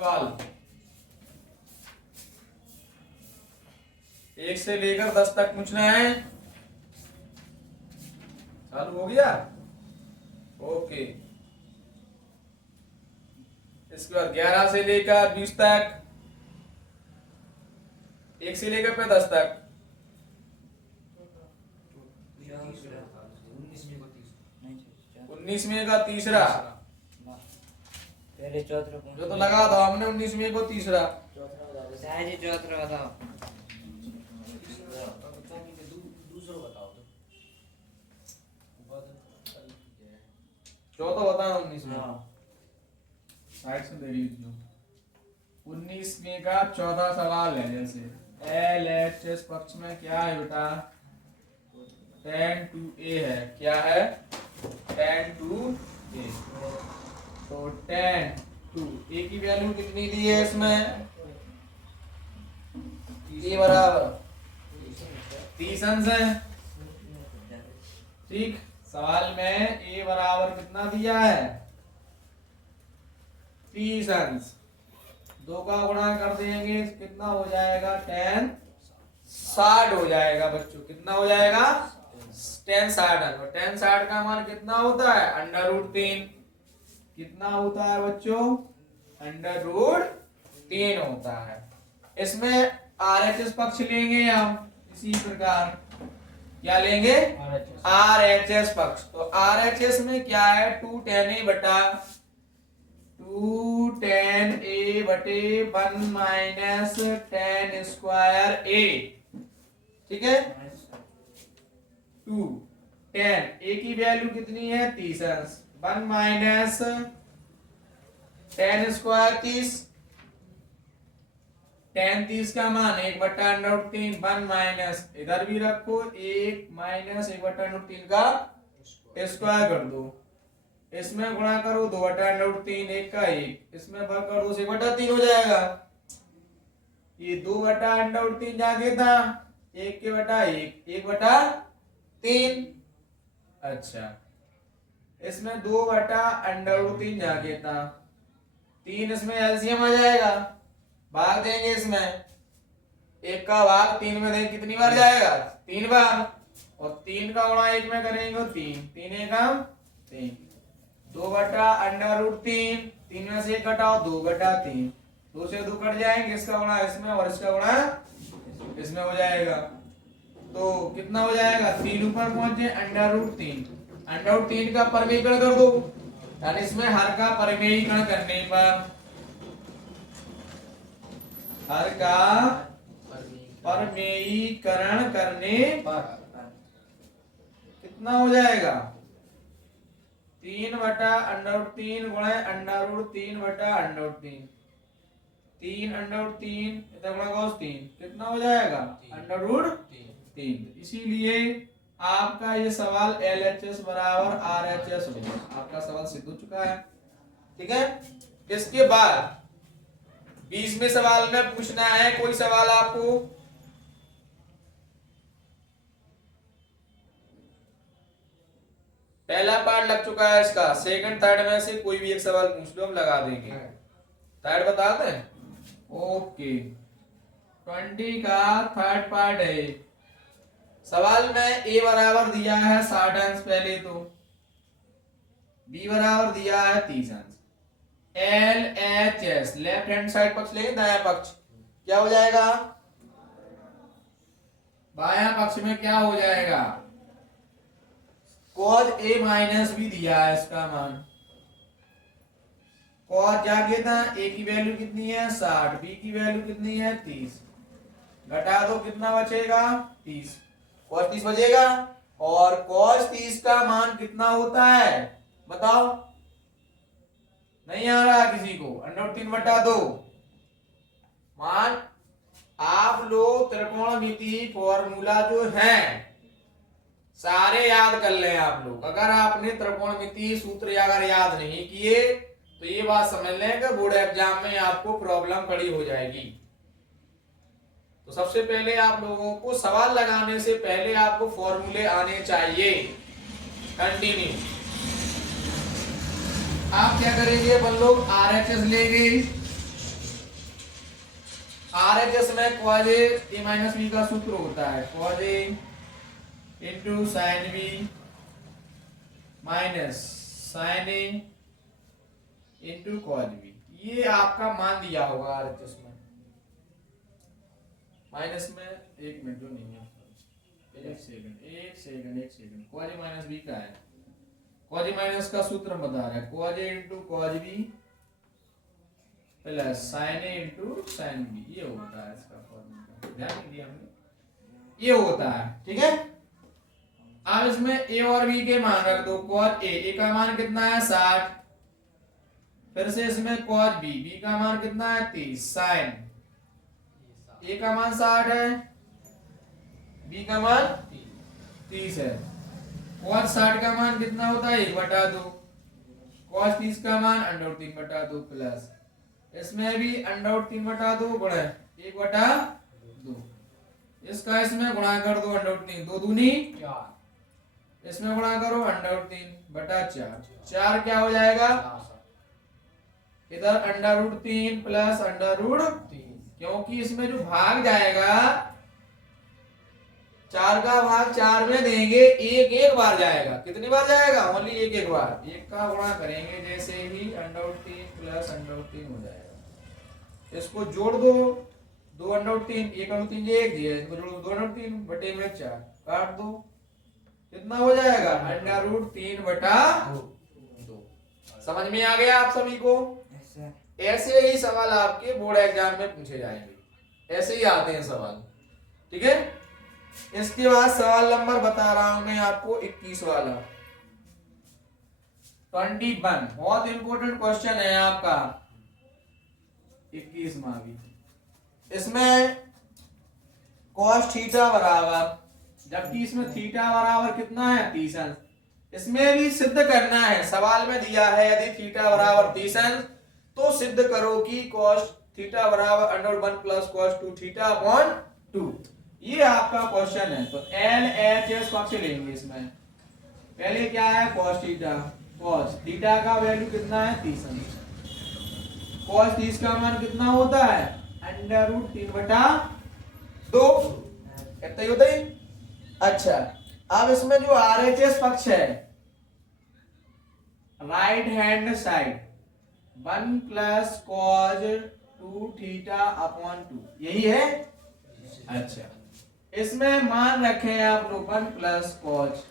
सवाल 1 से लेकर 10 तक पूछना है। चालू हो गया? ओके। इसके बाद 11 से लेकर 20 तक, 1 से लेकर पे 10 तक। 19 में का तीसरा, पहले चौथा जो तो लगा था हमने 19 में को तीसरा। चौथा बताओ। चौथा बताना 19 में। साइड से देख लीजिए। 19 में का चौथा सवाल है। जैसे LHS पक्ष में क्या है बेटा? tan 2a है। क्या है? tan 2a। तो tan 2a की वैल्यू कितनी दी है इसमें? a बराबर 30 अंश है। ठीक, सवाल में a बराबर कितना दिया है? 30 अंश। 2 का गुणा कर देंगे कितना हो जाएगा? tan 60 हो जाएगा बच्चों। कितना हो जाएगा? tan 60 अंश। और tan 60 का मान कितना होता है? √3। कितना होता है बच्चों? √3 होता है। इसमें RHS पक्ष लेंगे हम इसी प्रकार। क्या लेंगे? RHS पक्ष। तो RHS में क्या है? 2 tan a बटा 2 tan a बटे 1 माइनस tan स्क्वायर a। ठीक है? 2 tan a की वैल्यू कितनी है? 30 अंश। 1 माइनस tan स्क्वायर 30। tan 30 का मान 1 बटा √3। 1 माइनस इधर भी रखो 1 माइनस 1 बटा √3 का स्क्वायर कर दो। इसमें गुणा करो 2 बटा √3। 1 का 1। इसमें भाग कर दो 1 बटा 3 हो जाएगा। ये 2 बटा √3 जाके था 1 के बटा 1, 1 बटा 3। अच्छा, इसमें 2 बटा √3 जाके था 3। इसमें एलसीएम आ जाएगा। भाग देंगे इसमें 1 का भाग 3 में देंगे कितनी बार जाएगा? 3 बार। और 3 का गुणा 1 में करेंगे 3। 3 एकम 3। 2 बटा √3। 3 में से 1 घटाओ 2 बटा 3। 2 से 2 कट जाएंगे। इसका गुणा इसमें और इसका गुणा इसमें हो जाएगा। तो कितना हो जाएगा? 3 ऊपर पहुंचे √3। √3 का परिमेयीकरण कर दो। यानी इसमें हर का परिमेयीकरण करने पर, हर का परिमेयीकरण करने पर कितना हो जाएगा? 3 बटा √3 गुणे √3 बटा √3। 3 √3 इधर गुणा cos 3 कितना हो जाएगा? √3। इसीलिए आपका ये सवाल LHS बराबर RHS होगा। आपका सवाल सिद्ध हो चुका है। ठीक है? इसके बाद 20वें सवाल में पूछना है कोई सवाल आपको। पहला पार्ट लग चुका है इसका। सेकंड थर्ड में से कोई भी एक सवाल पूछ लो, हम लगा देंगे। थर्ड बता दें? ओके। 20 का थर्ड पार्ट है। सवाल में a बराबर दिया है 60 अंश पहले, तो b बराबर दिया है 30 अंश। LHS लेफ्ट हैंड साइड पक्ष लेंगे, दायां पक्ष क्या हो जाएगा? बायां पक्ष में क्या हो जाएगा? cos a माइनस भी दिया है इसका मान। cos जाके था a की वैल्यू कितनी है? 60। b की वैल्यू कितनी है? 30। घटा दो कितना बचेगा? 30। cos 30 बचेगा। और cos 30 का मान कितना होता है बताओ? नहीं आ रहा किसी को? √3 बटा 2 मान। आप लोग त्रिकोणमिति फॉर्मूला जो है सारे याद कर लें आप लोग। अगर आपने त्रिकोणमिति सूत्र अगर याद नहीं किए तो ये बात समझ लें कि बोर्ड एग्जाम में आपको प्रॉब्लम खड़ी हो जाएगी। तो सबसे पहले आप लोगों को सवाल लगाने से पहले आपको फॉर्मूले आने चाहिए। कंटिन्यू। आप क्या करेंगे? अपन लोग RHS लेंगे। RHS में cos a माइनस b का सूत्र होता है cos a into sin b minus sin a into cos b। ये आपका मान दिया होगा RHS में। माइनस में एक मिनट जो नहीं है, एक second cos a minus b का है। cos a माइनस का सूत्र बता रहा है cos a into cos b plus sin a into sin b। ये होता है इसका फॉर्मूला, ध्यान दीजिए हमने, ये होता है। ठीक है, अब इसमें a और b के मान रख दो। cos a का मान कितना है 60, फिर से इसमें cos b का मान कितना है 30, sin a का मान 60 है, b का मान 30 है। cos 60 का मान कितना होता है 1/2, cos 30 का मान √3/2 प्लस इसमें भी √3/2 गुणा 1/2, इसका इसमें गुणा कर दो √3, 2 दूनी 4, इसमें गुणा करो √3/4, 4 क्या हो जाएगा इधर √3 प्लस √3, क्योंकि इसमें जो भाग जाएगा 4 का भाग 4 में देंगे, एक बार जाएगा। कितनी बार जाएगा? ओनली एक बार। एक का गुणा करेंगे जैसे ही √3 प्लस √3 हो जाएगा। इसको जोड़ दो, 2 √3, 1 √3 ये 1 दिया, इसको जोड़ दो 2 √3 बटे में 4 काट दो, कितना हो जाएगा √3/2। समझ में आ गया आप सभी को? ऐसे ही सवाल आपके बोर्ड एग्जाम में पूछे जाएंगे, ऐसे ही आते हैं सवाल। ठीक है, इसके बाद सवाल नंबर बता रहा हूं मैं आपको 21 वाला 21, बहुत इंपॉर्टेंट क्वेश्चन है आपका 21वां भी। इसमें cos थीटा बराबर, जबकि इसमें थीटा बराबर कितना है 30 अंश, इसमें भी सिद्ध करना है। सवाल में दिया है यदि थीटा बराबर 30 अंश तो सिद्ध करो कि cos थीटा बराबर √1 प्लस cos 2 थीटा अपॉन 2। ये आपका क्वेश्चन है। तो LHS पक्ष लेंगे। इसमें पहले क्या है cos थीटा का वैल्यू कितना है 30 अंश, cos 30 का मान कितना होता है √3/2, इतना ही होता है। अच्छा, अब इसमें जो RHS पक्ष है right hand side 1 plus cos 2 theta upon 2 यही है। अच्छा, इसमें मान रखे हैं आप लोग 1 प्लस cos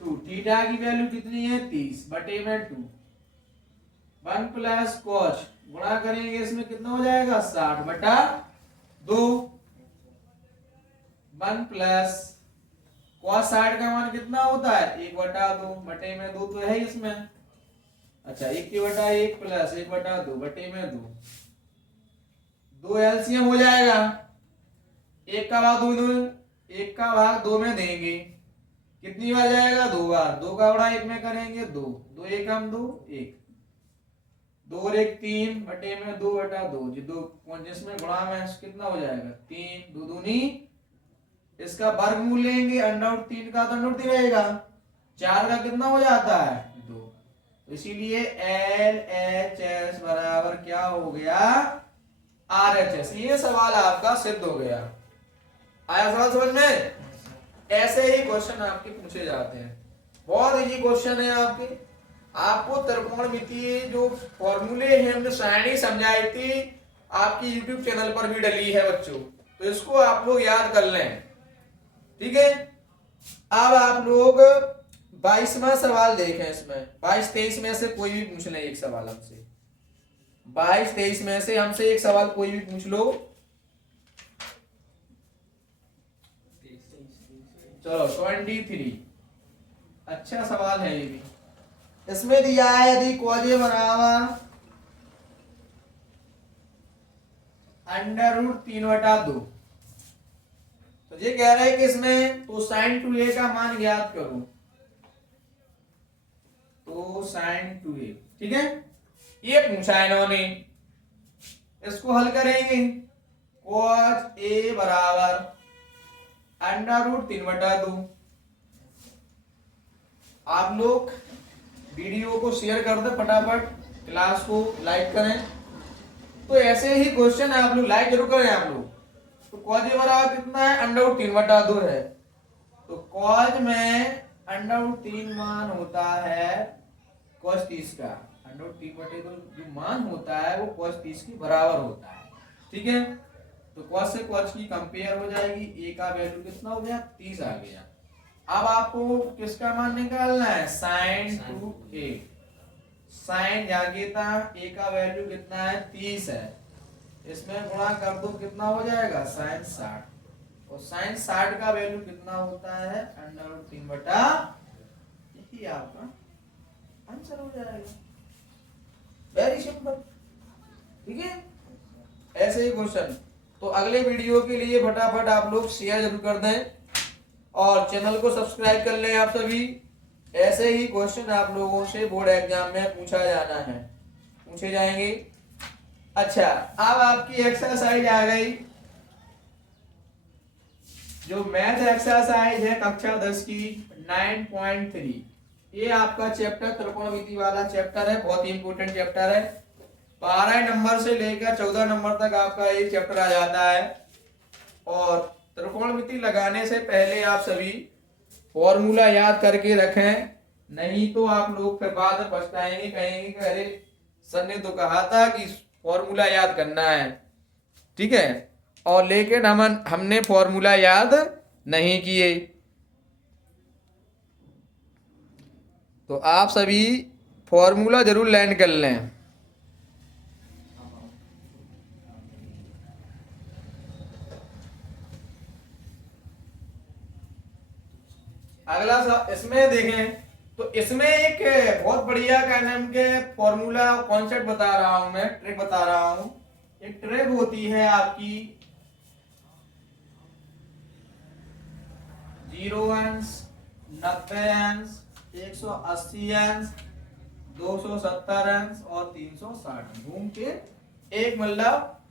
2 थीटा की वैल्यू कितनी है 30 बटे में 2, 1 प्लस cos गुणा करेंगे इसमें कितना हो जाएगा 60/2, 1 प्लस cos 60 का मान कितना होता है 1/2 बटे में 2 तो है इसमें। अच्छा, 1/1 प्लस 1/2 बटे में 2, 2 एलसीएम हो जाएगा। 1 का भाग 2, 1 का भाग 2 में देंगे, कितनी बार जाएगा 2 बार, 2 का गुणा 1 में करेंगे 2, 2 1 हम 2 1, 2 और 1 3 बटे में 2/2, जिसमें गुणा में कितना हो जाएगा 3, 2 दूनी, इसका वर्गमूल लेंगे √3 का तो √3 रहेगा, 4 का कितना हो जाता है 2, तो इसीलिए LHS बराबर क्या हो गया RHS। ये सवाल आपका सिद्ध हो गया। आया सवाल समझ में? ऐसे ही क्वेश्चन आपके पूछे जाते हैं, बहुत इजी क्वेश्चन है आपके। आपको त्रिकोणमितीय जो फॉर्मूले हैं हमने सारणी समझाई थी, आपकी YouTube चैनल पर भी डली है बच्चों, तो इसको आप लोग याद कर लें। ठीक है, अब आप लोग 22वां सवाल देखें। इसमें 22-23 में से कोई भी पूछ ले एक सवाल हमसे, 22-23 में से हमसे एक सवाल कोई भी पूछ लो। चलो 23, अच्छा सवाल है ये भी। इसमें दिया है यदि cos a बराबर √3/2, तो ये कह रहा है कि इसमें तो sin 2a का मान ज्ञात करो, तो sin 2a। ठीक है, ये पूछा है इन्होंने, इसको हल करेंगे। cos a बराबर √3/2। आप लोग वीडियो को शेयर कर दे फटाफट, क्लास को लाइक करें। तो ऐसे ही क्वेश्चन आप लोग लाइक जरूर करें आप लोग। तो कॉज ए बराबर कितना है, √3/2 है। तो कॉज में √3 मान होता है cos 30 का, √3/2 जो मान होता है वो cos 30 के बराबर होता है। ठीक है, तो cos से cos की कंपेयर हो जाएगी, a का वैल्यू कितना हो गया, 30 आ गया। अब आपको किसका मान निकालना है, sin 2a। sin जाके था, a का वैल्यू कितना है, 30 है, इसमें गुणा कर दो कितना हो जाएगा, sin 60। और sin 60 का वैल्यू कितना होता है, √3/, यही आपका आंसर हो जाएगा। Very simple. ठीक है, ऐसे ही क्वेश्चन। तो अगले वीडियो के लिए फटाफट आप लोग शेयर जरूर कर दें और चैनल को सब्सक्राइब कर लें आप सभी। ऐसे ही क्वेश्चन आप लोगों से बोर्ड एग्जाम में पूछे जाएंगे। अच्छा, अब आपकी एक्सरसाइज आ गई, जो मैथ एक्सरसाइज है कक्षा 10 की 9.3। ये आपका चैप्टर त्रिकोणमिति वाला चैप्टर है, बहुत ही इंपॉर्टेंट चैप्टर है। 12 नंबर से लेकर 14 नंबर तक आपका ये चैप्टर आ जाता है। और त्रिकोणमिति लगाने से पहले आप सभी फॉर्मूला याद करके रखें, नहीं तो आप लोग फिर बाद में पछताएंगे, कहेंगे कि अरे सर ने तो कहा था कि फॉर्मूला याद करना है। ठीक है, और लेकिन हमने फॉर्मूला याद नहीं किए। तो आप सभी फॉर्मूला जरूर लर्न कर लें। अगला इसमें देखें, तो इसमें एक बहुत बढ़िया क्या नाम के फॉर्मूला कॉन्सेप्ट बता रहा हूं मैं, ट्रिक बता रहा हूं। एक ट्रिक होती है आपकी 0 अंश, 90 अंश, 180 अंश, 270 अंश और 360 घूम के एक मतलब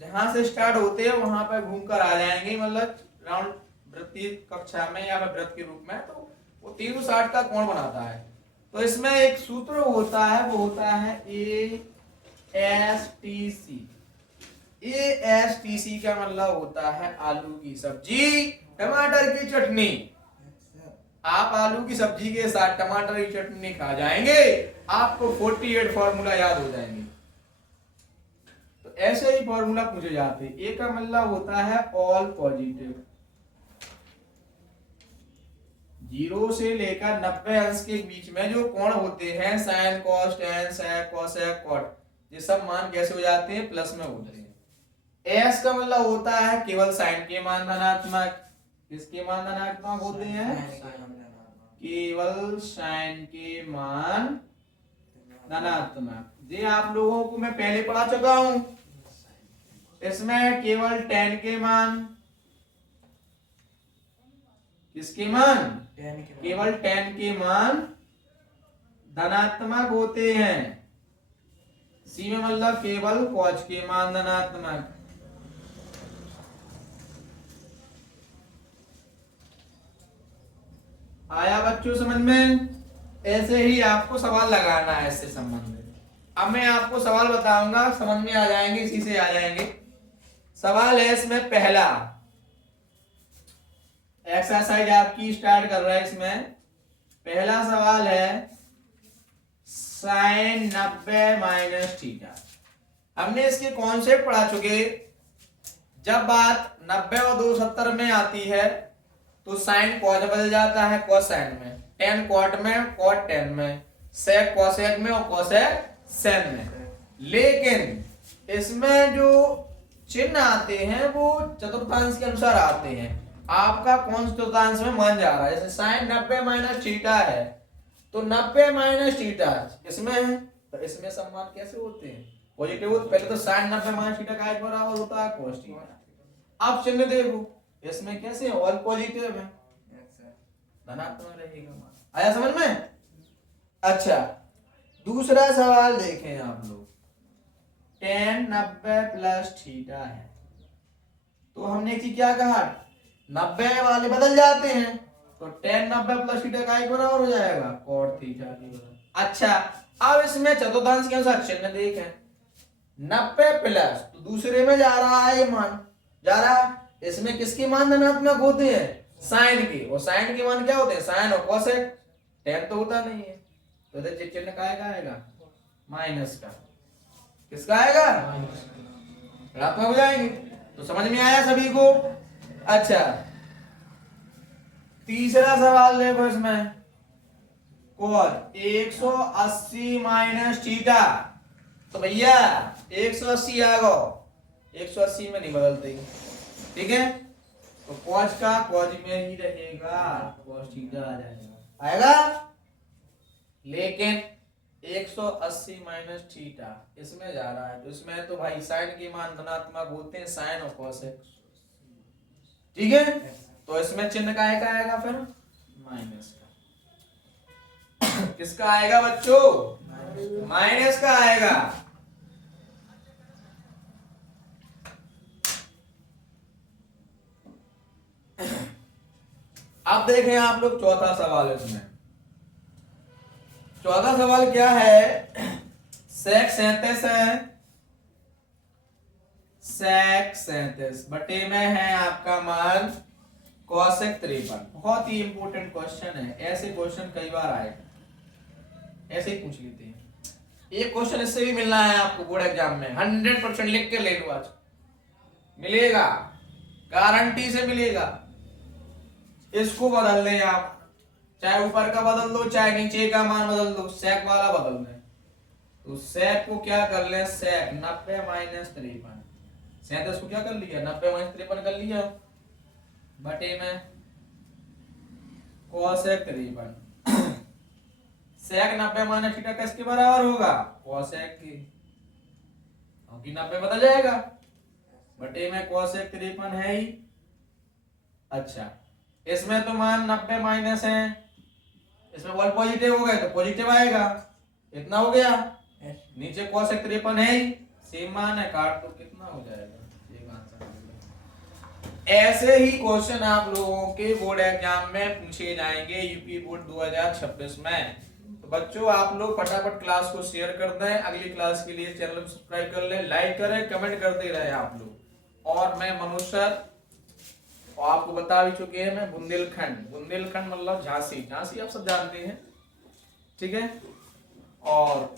जहां से स्टार्ट होते हैं वहां पर घूम कर आ जाएंगे, मतलब राउंड वृत्तीय कक्षा में या वृत्त के रूप में। तो वो 360 का कोण बनाता है। तो इसमें एक सूत्र होता है, वो होता है ASTC। ASTC का मतलब होता है आलू की सब्जी टमाटर की चटनी। आप आलू की सब्जी के साथ टमाटर की चटनी खा जाएंगे, आपको 48 फॉर्मूला याद हो जाएंगे। तो ऐसे ही फॉर्मूला पूछे जाते हैं। ए का मतलब होता है ऑल पॉजिटिव, 0 से लेकर 90 अंश के बीच में जो कोण होते हैं, साइन, कॉस, टेन, सेक, कोसेक, कॉट, ये सब मान कैसे हो जाते हैं, प्लस में होते हैं। एस का मतलब होता है केवल साइन के मान धनात्मक। किसके मान धनात्मक होते हैं, केवल साइन के मान धनात्मक। ये आप लोगों को मैं पहले पढ़ा चुका हूं। इसमें केवल टेन के मान, किसके मान, केवल टेन के मान धनात्मक होते हैं। सी में मतलब केवल कॉस के मान धनात्मक। आया बच्चों समझ में? ऐसे ही आपको सवाल लगाना है इससे संबंधित। अब मैं आपको सवाल बताऊंगा, समझ में आ जाएंगे, इसी से आ जाएंगे। सवाल है इसमें पहला, एक्सरसाइज आपकी स्टार्ट कर रहा है। इसमें पहला सवाल है साइन 90 माइनस थीटा। हमने इसके कॉन्सेप्ट पढ़ा चुके। जब बात 90 और 270 में आती है तो साइन कॉस बदल जाता है कॉस साइन में, टेन कॉट में, कॉट टेन में, सेक कॉसेक में और कॉसेक सेन में। लेकिन इसमें जो चिन्ह आते हैं वो चतुर्थांश के अनुसार आते हैं। आपका कौन चतुर्थांश में मान जा रहा है। जैसे साइन 90 माइनस थीटा है तो 90 माइनस थीटा इसमें है, तो इसमें सम्मान कैसे होते हैं, पॉजिटिव। पहले तो साइन 90 माइनस थीटा का एक बराबर होता है cos थीटा। अब चिन्ह देखो, इसमें कैसे ऑल पॉजिटिव है, धनात्मक रहेगा मान। आया समझ में? अच्छा, दूसरा सवाल देखें आप लोग। tan 90 प्लस थीटा है, तो हमने क्या कहा, 90 वाले बदल जाते हैं, तो tan 90 प्लस थीटा का एक बराबर हो जाएगा cot थीटा के बराबर। अच्छा, अब इसमें चतुर्थांश के अनुसार चिन्ह देखें। 90 प्लस, तो दूसरे में जा रहा है ये मान, जा रहा है। इसमें किसके मान धनात्मक होते हैं? साइन के। और साइन के मान क्या होते हैं? साइन और कोसेक। टेन तो होता नहीं है, तो इधर चिन्ह का आएगा माइनस का। किसका आएगा? ऋणात्मक हो जाएंगे। तो समझ में आया सभी को? अच्छा, तीसरा सवाल देखो इसमें, कॉस 180 माइनस थीटा। तो भैया 180 आ गो, 180 में नहीं बदलते, ठीक है। तो कॉस का कॉस में ही रहेगा, कॉस थीटा आ जाएगा, आएगा। लेकिन 180 माइनस थीटा इसमें जा रहा है, तो इसमें तो भाई साइन के मान धनात्मक होते हैं, साइन और कोसेक, ठीक है। तो इसमें चिन्ह का आएगा फिर माइनस का। किसका आएगा बच्चों? माइनस का आएगा। अब देखें आप लोग चौथा सवाल इसमें। चौथा सवाल क्या है? सेक 37 है, सेक 37 बटे में है आपका मान कोसेक 53। बहुत ही इंपॉर्टेंट क्वेश्चन है, ऐसे क्वेश्चन कई बार आए, ऐसे ही पूछ लेते हैं। एक क्वेश्चन इससे भी मिलना है आपको बोर्ड एग्जाम में, 100% लिख के ले लो, आज मिलेगा, गारंटी से मिलेगा। इसको बदल लें आप, चाहे ऊपर का बदल दो चाहे नीचे का मान बदल दो, सेक वाला बदल दें। तो सेक को क्या कर ले? सेक 90 माइनस 53, 37 को क्या कर लिया? 90 माइनस 53 कर लिया, बटे में कोसेक 53। सेक 90 माइनस थीटा किसके बराबर होगा? कोसेक के, क्योंकि 90 बदल जाएगा, बटे में कोसेक 53 है ही। अच्छा, इसमें तो मान 90 माइनस है, इसमें बॉल पॉजिटिव हो गए तो पॉजिटिव आएगा, इतना हो गया। नीचे कोसेक 53 है ही, सेम मान है, काट तो कितना हो जाएगा? एक आंसर। ऐसे ही क्वेश्चन आप लोगों के बोर्ड एग्जाम में पूछे जाएंगे, यूपी बोर्ड 2026 में। तो बच्चों आप लोग फटाफट क्लास को शेयर कर दें, अगली क्लास के लिए चैनल को सब्सक्राइब कर लें, लाइक करें, कमेंट करते रहे आप लोग। और मैं मनोज सर, और आपको बता भी चुके हैं मैं, बुंदेलखंड मतलब झांसी, झांसी आप सब जानते हैं, ठीक है। और